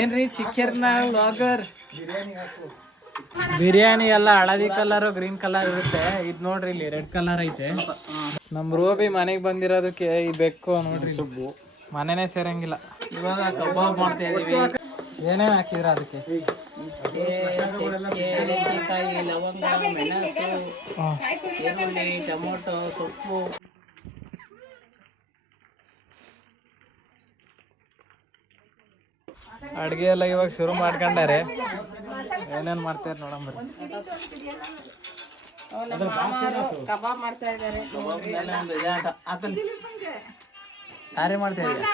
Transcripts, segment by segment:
ಏನ್ರಿ ಚಿಕ್ಕರ್ನ ಲಾಗರ್ ಬಿರಿಯಾನಿ ಎಲ್ಲ ಹಳದಿ ಕಲರ್ ಗ್ರೀನ್ ಕಲರ್ ಇರುತ್ತೆ. ಇದ್ ನೋಡ್ರಿ ಇಲ್ಲಿ ರೆಡ್ ಕಲರ್ ಐತೆ. ನಮ್ ರೋಬಿ ಮನೆಗ್ ಬಂದಿರೋದಕ್ಕೆ ಈ ಬೆಕ್ಕು ನೋಡ್ರಿ ಮನೆನೇ ಸೇರಂಗಿಲ್ಲ. ಇವಾಗ ಕಬಾಬ್ ಮಾಡ್ತಾ ಇದೀವಿ. ಏನೇನ್ ಹಾಕಿದ್ರ ಅದಕ್ಕೆ? ಏಲಕ್ಕಿಕಾಯಿ, ಲವಂಗ, ಮೆಣಸು, ಈರುಳ್ಳಿ, ಟೊಮೊಟೊ, ಸೊಪ್ಪು. ಅಡ್ಗೆ ಎಲ್ಲ ಇವಾಗ ಶುರು ಮಾಡ್ಕೊಂಡಾರೆ. ಏನೇನ್ ಮಾಡ್ತಾರ ನೋಡಂಬರಿ. ಕಬಾಬ್ ಮಾಡ್ತಾ ಇದಾರೆ. ಯಾರೇ ಮಾಡ್ತಾ ಇದ್ದೀರಾ?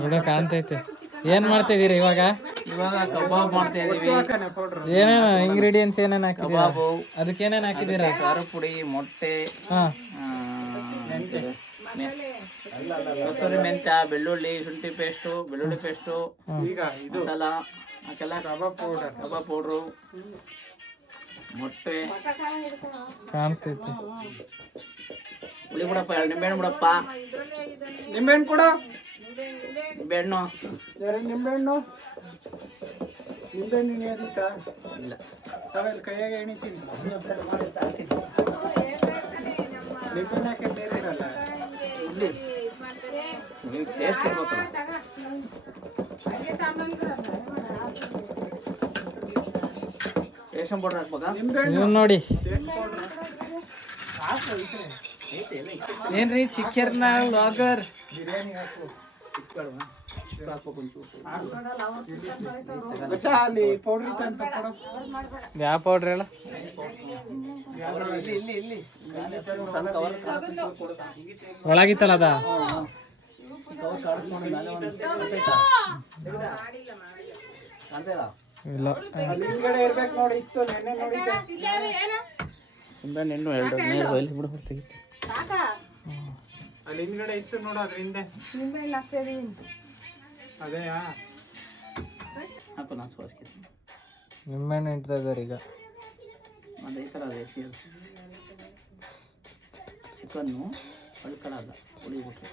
ಬಿಡ ಕಾಣ್ತೈತೆ. ಏನ್ ಮಾಡ್ತಾ ಇದೀರಿ ಇವಾಗ? ಇವಾಗ ಕಬಾಬ್ ಮಾಡ್ತಾ ಇದೀವಿ. ಏನೇನು ಇಂಗ್ರೀಡಿಯೆಂಟ್ಸ್ ಏನೇನ್ ಹಾಕಿದೀರಾ? ಅದಕ್ಕೆ ಏನೇನ್ ಹಾಕಿದೀರಾ? ಖಾರ ಪುಡಿ, ಮೊಟ್ಟೆ, ಕಸ್ತೂರಿ ಮೆಂತ್ಯ, ಬೆಳ್ಳುಳ್ಳಿ, ಶುಂಠಿ ಪೇಸ್ಟು, ಬೆಳ್ಳುಳ್ಳಿ ಪೇಸ್ಟು, ಮಸಾಲ ಹಾಕೆಲ್ಲ, ಕಬಾಬ್ ಪೌಡ್ರು, ಮೊಟ್ಟೆ ಕಾಣ್ತೈತೆ. ಹುಳಿ ಬಿಡಪ್ಪ, ನಿಂಬೆಹಣ್ಣು ಬಿಡಪ್ಪ. ನಿಂಬೆಹಣ್ಣು ಕೊಡು. ನಿಂಬೆಹಣ್ಣು ನಿಂಬೆಹಣ್ಣು ನಿಂಬೆಹಣ್ಣು ಇಲ್ಲ ಕೈಯಾಗ ಎಣಿತೀನಿ. ನಿಂಬೆಹಣ್ಣು ಹಾಕಿ ಬೇರೆ ಇರಲ್ಲ. ಇಲ್ಲಿ ಟೇಸ್ಟ್ ಇರ್ಬೇಕಲ್ಲ. ರೇಷನ್ ಪೌಡರ್ ಹಾಕ್ಬೇಕಾ? ನೋಡಿ ಏನ್ರಿ ಚಿಕ್ಕರ್ನ ಲಾಗರ್ ಯಾವ ಪೌಡ್ರ್ ಹೇಳ? ಒಳಗಿತ್ತಲ್ಲ ಅದ. ಇಲ್ಲ ನಿಂಬೆಹಣ್ಣು ಎರಡು ನೀರು ಬಯಲು ಬಿಡ್ಬಿಡ್ತಾಗಿತ್ತು. ಅಲ್ಲಿ ಹಿಂದ್ಗಡೆ ಇತ್ತು ನೋಡು, ಅದ್ರ ಹಿಂದೆ ಅದೇ ಹಾಕು. ನಾನು ಸುವಾಸ್ಕೆ ನಿಂಬೆಹಣ್ಣು ಇಡ್ತಾ ಇದ್ದಾರೆ ಈಗ. ಅದೇ ಈ ಥರ ಅದೇ ಚಿಕನ್ನು ಅಳ್ಕೊಳ್ಳಲ್ಲ, ಉಳಿಬಿಟ್ರೆ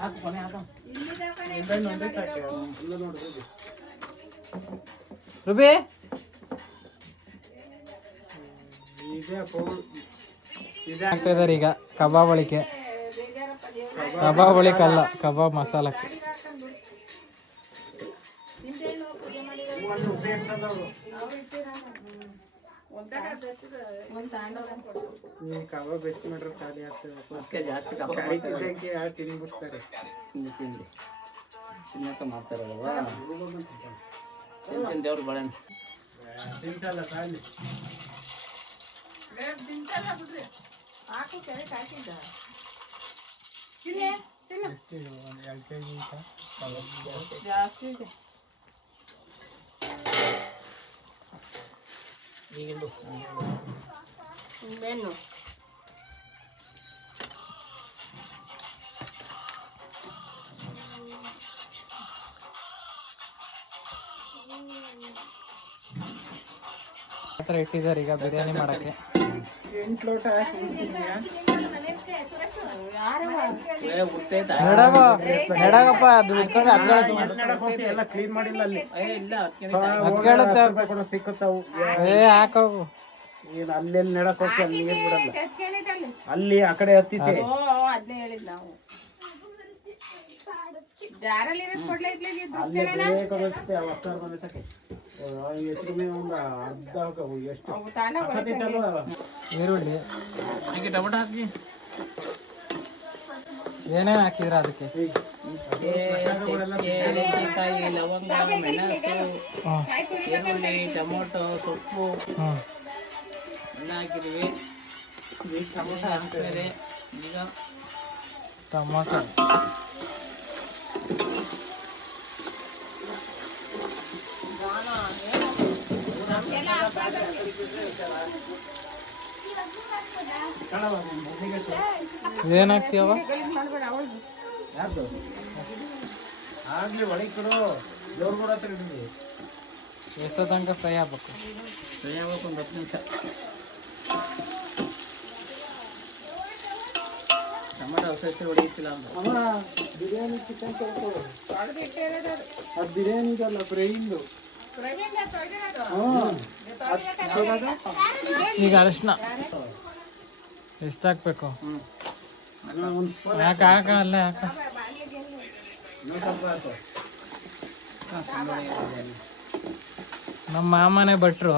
ಹಾಕು. ಕೊನೆ ಹಾಕ ರುಬಿ. ಆಗ್ತಾ ಇದಾರೆ ಈಗ ಕಬಾಬ್ ಒಳಿಕೆ. ಕಬಾಬ್ ಒಳಿಕಲ್ಲ, ಕಬಾಬ್ ಮಸಾಲಕ್ಕೆ. ಕಬಾಬ್ ಎಷ್ಟು ಮಾಡ್ರೆ ಖಾಲಿ ಆಗ್ತದೆ. ಜಾಸ್ತಿ ತಿನ್ಬಿಡ್ತಾರೆ. ತಿಂದು ಚಿನ್ನಕ್ಕ ಮಾಡ್ತಾರಲ್ವಾ ದೇವ್ರ ಬಾಳೆಹಣ್ಣು ತಿಂತಲ್ಲ ಖಾಲಿ. ನಿಂಬೆಹಣ್ಣು ಇಟ್ಟಿದ್ದಾರೆ ಈಗ ಬಿರಿಯಾನಿ ಮಾಡಕ್ಕೆ. 8 ಲೋಟ ನೆಡಗಪ್ಪ. ಅದು ಎಲ್ಲ ಕ್ಲೀನ್ ಮಾಡಿಲ್ಲ ಅಲ್ಲಿ. ಸಿಕ್ಕುತ್ತಾವು. ಹಾಕೋಗು. ಏನು ಅಲ್ಲೆಲ್ಲಿ ನೆಡಕ್ ಹೋಗ್ತಿ, ಅಲ್ಲಿ ನೀರು ಬಿಡಲ್ಲ. ಅಲ್ಲಿ ಆ ಕಡೆ ಹತ್ತಿತ್ತೆ. ಈರುಳ್ಳಿ ಹಾಕಿ, ಟೊಮೊಟೊ ಹಾಕಿ. ಏನೇನು ಹಾಕಿದ್ರ ಅದಕ್ಕೆ? ಏಲಕ್ಕಿಕಾಯಿ, ಲವಂಗ, ಮೆಣಸು, ಈರುಳ್ಳಿ, ಟೊಮೊಟೊ, ಸೊಪ್ಪು ಎಲ್ಲ ಹಾಕಿದೀವಿ. ಈಗ ಟೊಮೊಟೊ ಹಾಕ್ತಾರೆ. ಈಗ ಟೊಮೊಟೊ ಏನಾಗ್ತೀಯವ? ಆಗ್ಲಿ ಒಳಗೆ ಕೊಡು. ದೇವ್ರ ಕೂಡ ಎಷ್ಟೋ ತನಕ ಫ್ರೈ ಆಗ್ಬೇಕು. ಫ್ರೈ ಆಗ್ಬೇಕು ಒಂದು 10 ನಿಮಿಷ. ಬಿರಿಯಾನಿ ಚಿಕನ್ ಅದು ಬಿರಿಯಾನಿ ಇದಲ್ಲ ಫ್ರೈಯಿಂದು. ಈಗ ಅರಿಶಿನ ಎಷ್ಟು ಹಾಕ್ಬೇಕು? ಯಾಕೆ ಅಲ್ಲ ಯಾಕ ನಮ್ಮ ಮಾಮನೇ ಭಟ್ರು,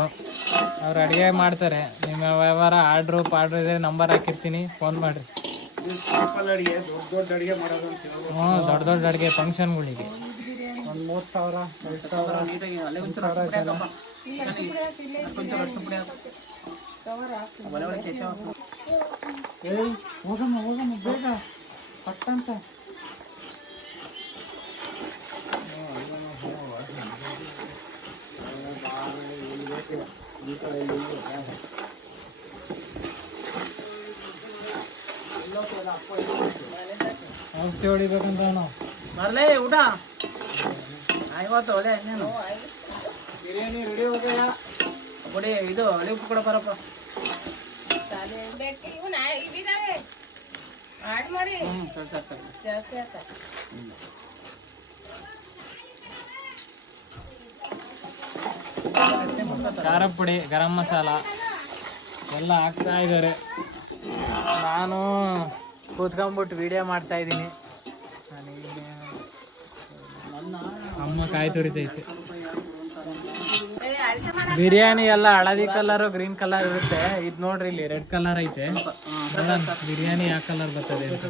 ಅವ್ರು ಅಡುಗೆ ಮಾಡ್ತಾರೆ. ನಿಮ್ಮ ವ್ಯವಹಾರ ಆರ್ಡ್ರು ಪಾಡ್ರು ಇದೆ, ನಂಬರ್ ಹಾಕಿರ್ತೀನಿ, ಫೋನ್ ಮಾಡಿರಿ. ಹ್ಞೂ, ದೊಡ್ಡ ದೊಡ್ಡ ಅಡುಗೆ ಫಂಕ್ಷನ್ಗಳಿಗೆ ಒಂದು 30,000 2,000 ಹೋಗಮ್ಮ ಬೇಗ ಪಟ್ಟಂತ. ಔಷಧಿ ಹೊಡಿಬೇಕಂತ ನಾವು ಬರ್ಲೇ ಊಟ ಇವತ್ತು ಒಳ್ಳೆ ಬಿರಿಯಾನಿ ರೆಡಿ ಹೋಗ್ಯಾ ಕೊಡಿ. ಇದು ಹಳಿ ಉಪ್ಪು ಕೂಡ ಬರಪ್ಪ. ಖಾರ ಪುಡಿ, ಗರಂ ಮಸಾಲ ಎಲ್ಲ ಹಾಕ್ತಾ ಇದ್ದಾರೆ. ನಾನು ಕೂತ್ಕೊಂಡ್ಬಿಟ್ಟು ವಿಡಿಯೋ ಮಾಡ್ತಾ ಇದ್ದೀನಿ. ಅಮ್ಮ ಕಾಯಿ ತುರಿತೈತೆ. ಬಿರಿಯಾನಿ ಎಲ್ಲ ಹಳದಿ ಕಲರು ಗ್ರೀನ್ ಕಲರ್ ಇರುತ್ತೆ. ಇದು ನೋಡ್ರಿ, ಇಲ್ಲಿ ರೆಡ್ ಕಲರ್ ಐತೆ. ಬಿರಿಯಾನಿ ಯಾವ ಕಲರ್ ಬರ್ತದೆ ಅಂತ.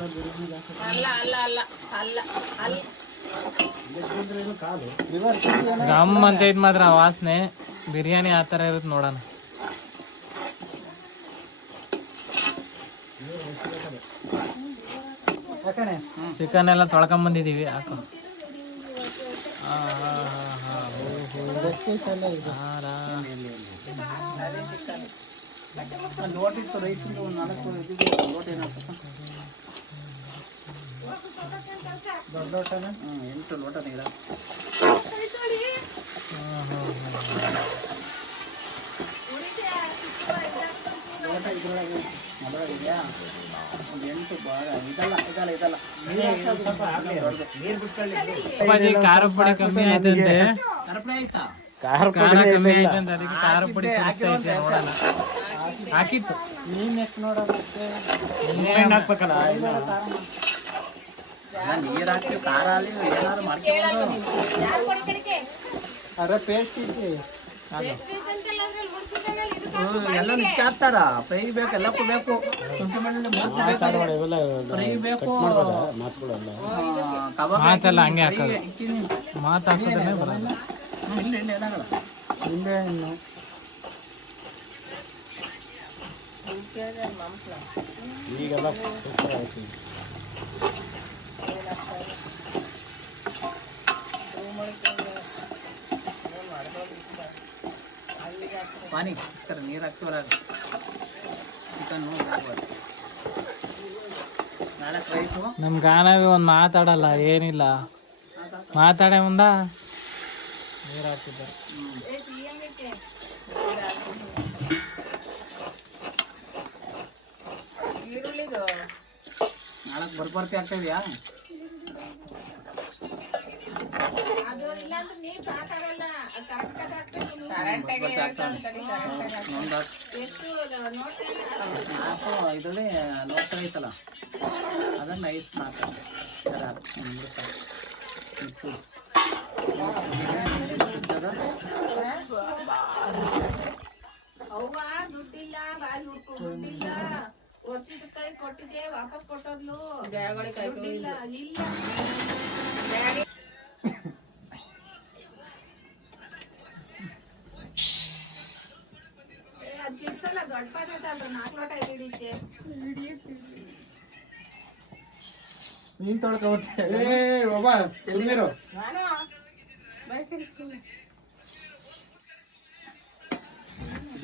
ಗಮ್ ಅಂತ ಐತ್ ಮಾತ್ರ ವಾಸನೆ. ಬಿರಿಯಾನಿ ಆ ಥರ ಇರುತ್ತೆ ನೋಡೋಣ. ಚಿಕನ್ ಎಲ್ಲ ತೊಳ್ಕೊಂಬಂದಿದ್ದೀವಿ. ಹಾಕು. ಲೋಟ್ ಇತ್ತು ರೈಸ್, ಒಂದು 4 ಲೋಟ್ ಏನಾಗ್ತದೆ. ದೊಡ್ಡ ಲೋಟನ 8 ಲೋಟ ನೀರ. ಇದೆಯಾ ಒಂದು 8 ಭಾಗ. ಇದಲ್ಲ ಖಾರ ಪುಡಿ ಕಮ್ಮಿ ಆಯ್ತಂತೆ. ಖಾರ ಕಮ್ಮಿ ಆಯ್ತಂತೆ, ಅದಕ್ಕೆ ಖಾರ ಪುಡಿ ನೋಡೋಣ. ಹಾಕಿತ್ತು ನೀನ್ ಎಷ್ಟು ನೋಡೋದಕ್ಕೆ ಹಾಕ್ಬೇಕಲ್ಲ. ನೀರು ಹಾಕಿ ಖಾರ ಅಲ್ಲಿ ಏನಾದ್ರು ಮಾಡ್ಕೊಂಡು ಅದ್ರ ಪೇಸ್ಟ್ ಇತ್ತು. ಎಲ್ಲ ನಿತ್ಯ ಹಾಕ್ತಾರ. ಫ್ರೈ ಬೇಕು, ಎಲ್ಲಕ್ಕೂ ಬೇಕು. ಫ್ರೈ ಬೇಕು. ಮಾತೆಲ್ಲ ಹಂಗೆ ಹಾಕೋದು. ಮಾತು ಹಾಕೋದನ್ನೇ ಬರಲ್ಲ. ಹಿಂದೆ ಇನ್ನು ಈಗೆಲ್ಲ ಪಾನಿ ನೀರು ಹಾಕ್ತಿವಲ್ಲ, ಚಿಕನ್ ನಮ್ ಗಾನವಿ ಒಂದು ಮಾತಾಡಲ್ಲ, ಏನಿಲ್ಲ. ಮಾತಾಡೇ ಮುಂದ ನೀರು ಹಾಕ್ತಿದ್ದಾರೆ. ನಾಲ್ಕು ಬರ್ಬರ್ತಿ ಆಗ್ತಿದ್ಯಾ? ಇದರಲ್ಲಿ ಲೋಟ ಐತಲ್ಲ, ಅದನ್ನ ಐಸ್ ದುಡ್ಡಿಲ್ಲ, ದುಡ್ಡಿಲ್ಲ, ವರ್ಷದ ಕೈ ಕೊಟ್ಟಿದ್ದೆ, ವಾಪಸ್ ಕೊಟ್ಟೋದ್ಲು. ಇಲ್ಲ ನೀನ್ ತೊಳ್ಕೊಬರ್ತೀಯ ಸುಮ್ಮನಿರು.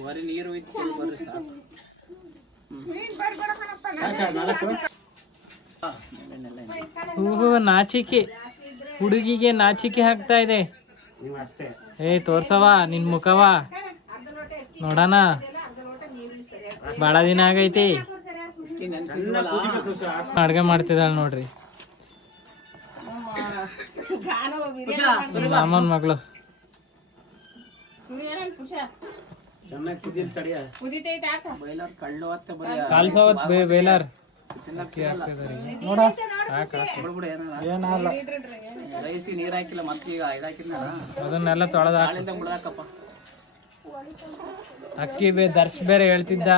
ಬರೀ ನೀರು ಇತ್ತು ಬರ್ರಿ ಸಾಕು. ನಾಚಿಕೆ, ಹುಡುಗಿಗೆ ನಾಚಿಕೆ ಆಗ್ತಾ ಇದೆ. ತೋರ್ಸವ ನಿನ್ ಮುಖವ ನೋಡಣ, ಬಾಳ ದಿನ ಆಗೈತಿ. ಅಕ್ಕಿ ನೆನ್ಸಿದ್ವಲ್ಲ ಅಡ್ಗೆ ಮಾಡ್ತಿದ್ದಾಳೆ ನೋಡ್ರಿ ಮಾಮನ ಮಗಳು. ಬೈಲರ್ ಕಳ್ಳು ಅತ್ತೆ ಕಾಲ್ಸವತ್ ಬೇಲಾರ್ ನೋಡ ರೈಸಿ ನೀರ್ ಹಾಕಿಲ್ಲ ಮತ್ತೆ ಈಗ ಇದಾಕಿದ್ನಲ್ಲ ಅದನ್ನೆಲ್ಲ ತೊಳೆದ ಕಾಳಿಂದ ಮುಳ್ದಾಕಪ್ಪ. ಅಕ್ಕಿ ದರ್ಶ್ ಬೇರೆ ಹೇಳ್ತಿದ್ದ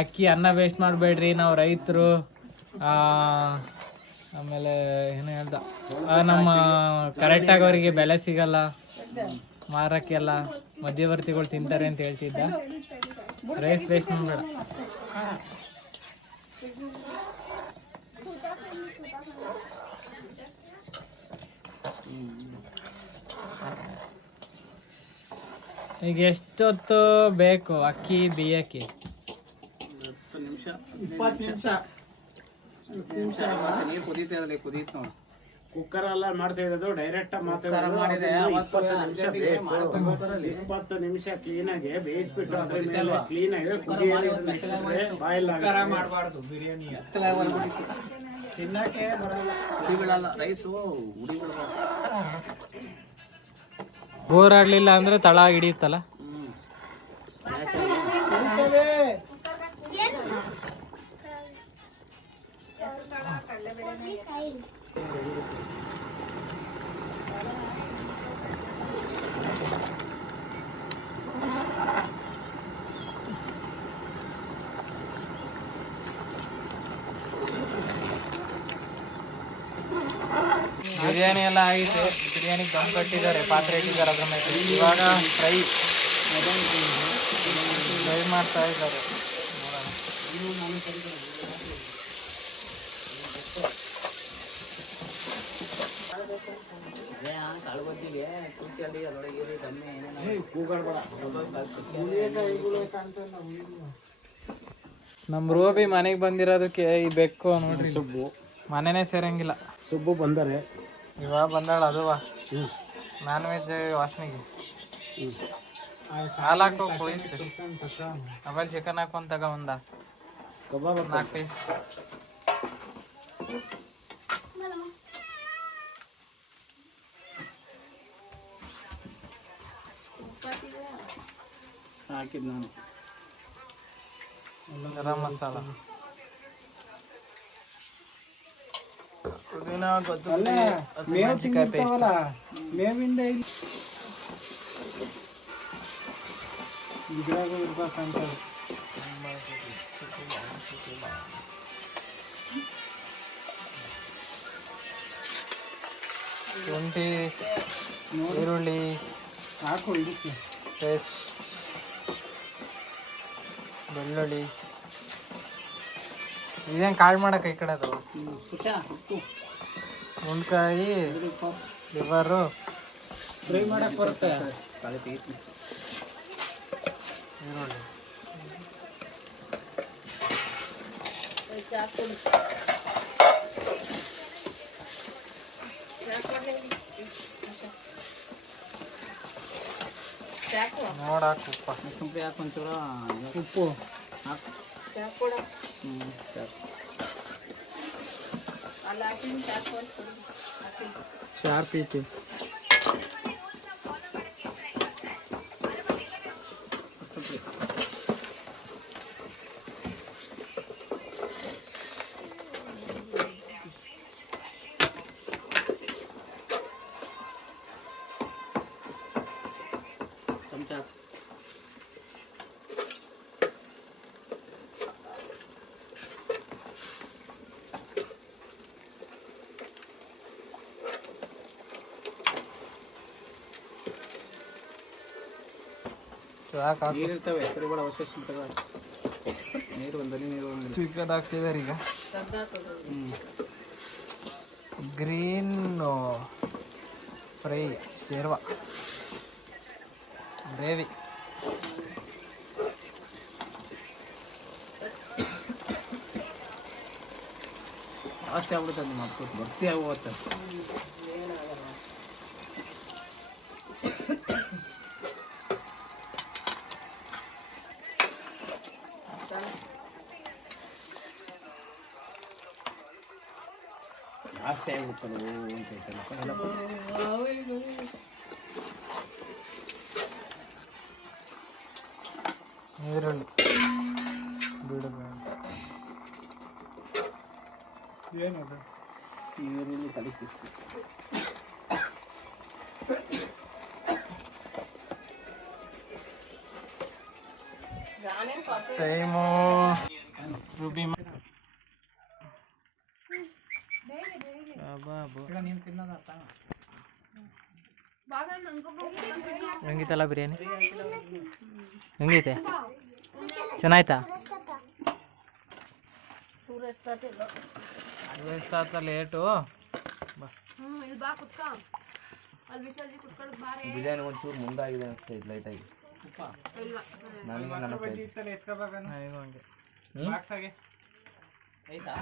ಅಕ್ಕಿ ಅನ್ನ ವೇಸ್ಟ್ ಮಾಡಬೇಡ್ರಿ ನಾವು ರೈತರು. ಆಮೇಲೆ ಏನು ಹೇಳ್ದ ನಮ್ಮ ಕರೆಕ್ಟಾಗಿ ಅವರಿಗೆ ಬೆಲೆ ಸಿಗಲ್ಲ ಮಾರಕ್ಕೆಲ್ಲ ಮಧ್ಯವರ್ತಿಗಳು ತಿಂತಾರೆ ಅಂತ ಹೇಳ್ತಿದ್ದ. ರೈಸ್ ವೇಸ್ಟ್ ಮಾಡಬೇಡ. ಈಗ ಎಷ್ಟೊತ್ತು ಬೇಕು ಅಕ್ಕಿ ಬೇಯಕ್ಕೆ? 10 ನಿಮಿಷ 20 ನಿಮಿಷ ನೀರು ಕುದೀತಾ ಇರಲಿ ಕುದೀತು ನೋಡಿ. ಕುಕ್ಕರ್ ಎಲ್ಲ ಮಾಡ್ತಾ ಇರೋದು ಡೈರೆಕ್ಟ್ ಮಾಡಿದ್ರೆ 20 ನಿಮಿಷ ಬೇಕು. 20 ನಿಮಿಷ ಕ್ಲೀನ್ ಆಗಿ ಬೇಯಿಸ್ಬಿಟ್ಟು ಅದ್ರ ಮೇಲೆ ಕ್ಲೀನ್ ಆಗಿ ಬಾಯ್ಲ್ ಮಾಡಬಾರ್ದು ಬಿರಿಯಾನಿ ತಿನ್ನಕ್ಕೆ ಬರಲ್ಲ. ಉಡಿ ಬೀಳಲ್ಲ ರೈಸು ಉಡಿ ಬಿಡಬಾರ್ದು. ಬೋರ್ ಆಗ್ಲಿಲ್ಲ ಅಂದ್ರೆ ತಳ ಹಿಡಿಯುತ್ತಲ್ಲ. ಬಿರಿಯಾನಿ ಎಲ್ಲ ಆಗಿದೆ. ಬಿರಿಯಾನಿ ದಮ್ ಕಟ್ಟಿದ್ದಾರೆ, ಪಾತ್ರೆ ಇಟ್ಟಿದ್ದಾರೆ, ಅದ್ರ ಮೇಲೆ ಇವಾಗ ಫ್ರೈ ಮಾಡ್ತಾ ಇದ್ದಾರೆ. ನಮ್ ರೋಬಿ ಮನೆಗೆ ಬಂದಿರೋದಕ್ಕೆ ಈ ಬೆಕ್ಕು ನೋಡ್ರಿ ಸುಬ್ಬು ಮನೆನೇ ಸೇರಂಗಿಲ್ಲ. ಸುಬ್ಬು ಬಂದರೆ ಇವಾಗ ಬಂದಾಳ ಅದುವಾ ನಾನ್ ವೆಜ್ ವಾಸನೆಗೆ ಹಾಲು ಹಾಕೋ ಕೊಯ್ತು ಆಮೇಲೆ ಚಿಕನ್ ಹಾಕೊಂಡ್ ತಗ ಒಂದ ಕಬಾಬ್ 4 ಪೀಸ್. ಹಾಕಿದ್ ನಾನು ಗರಂ ಮಸಾಲ ಪುದೀನ ಕೊತ್ತಂಬರಿ ಹಸಿಮೆಣಸಿನಕಾಯಿ ಪೇಸ್ಟ್. ಮೇವಿಂದ ಇಲ್ಲಿ ಇದ್ರಾಗ ಇರ್ಬೇಕಂತ ಶುಂಠಿ ಈರುಳ್ಳಿ ಹಾಕು ಇದಕ್ಕೆ ಪೇಸ್ಟ್ ಬೆಳ್ಳುಳ್ಳಿ. ಇದೇನು ಕಾಳು ಮಾಡಕ್ಕೆ ಈ ಕಡೆ ಅದು ಮುನ್ಕಾಯಿ ಲಿವರು ಫ್ರೈ ಮಾಡಕ್ಕೆ ಬರುತ್ತೆ. ಈರುಳ್ಳಿ ನೋಡಾಕು ಉಪ್ಪ ಹಾಕೊಂತೀರ ಉಪ್ಪು ಹಾಕು. ಶಾರ್ಪ್ ಐತಿ. ಚಮಚ ನೀರು ಇರ್ತವೆ ಹೆಸರು ಬೇಡ ಅವಶ್ಯ ನೀರು ಒಂದಲ್ಲಿ ನೀರು ಚಿಕನ್ ಹಾಕ್ತಿದ್ದಾರೆ ಈಗ. ಗ್ರೀನ್ ಫ್ರೈ ಶೇರ್ವಾ ಗ್ರೇವಿ. ಜಾಸ್ತಿ ಆಗ್ಬಿಡುತ್ತೆ ಅದು ಮಾಡ್ಕೊಟ್ಟು ಭಕ್ತಿ ಆಗೋಗುತ್ತೆ. ಜಾಸ್ತಿ ಆಗ್ಬಿಡ್ತಲ್ಲ ಅಂತೈತಲ್ಲ ನೀರುಳ್ಳಿ ಬಿಡಬೇಡ. ಏನದು? ಈರುಳ್ಳಿ ತಲೆ ಕಿತ್ತು. ಟೈಮು ರುಬಿ ನೀನು ತಿನ್ನೋದ ಹೆಂಗಿತ್ತಲ್ಲ ಬಿರಿಯಾನಿ? ಹೆಂಗೈತೆ? ಚೆನ್ನಾಯ್ತಾ? ಎಷ್ಟಾತ ಲೇಟು? ಬಿರಿಯಾನಿ ಒಂಚೂರು ಮುಂದಾಗಿದೆ ಅನಿಸ್ತೈತೆ ಲೈಟಾಗಿ. ನನಗೆ ಆಯ್ತಾ?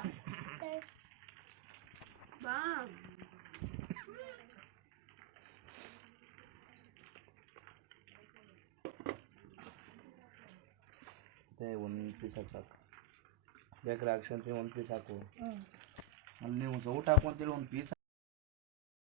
ಒಂದು ಪೀಸ್ ಸಾಕು ಬೇಕಾದ್ರೆ ಅಕ್ಷಂತೀನಿ ಒಂದು ಪೀಸ್ ಹಾಕು. ಅಲ್ಲಿ ನೀವು ಸೌಟ್ ಹಾಕು ಅಂತೇಳಿ ಒಂದು ಪೀಸ್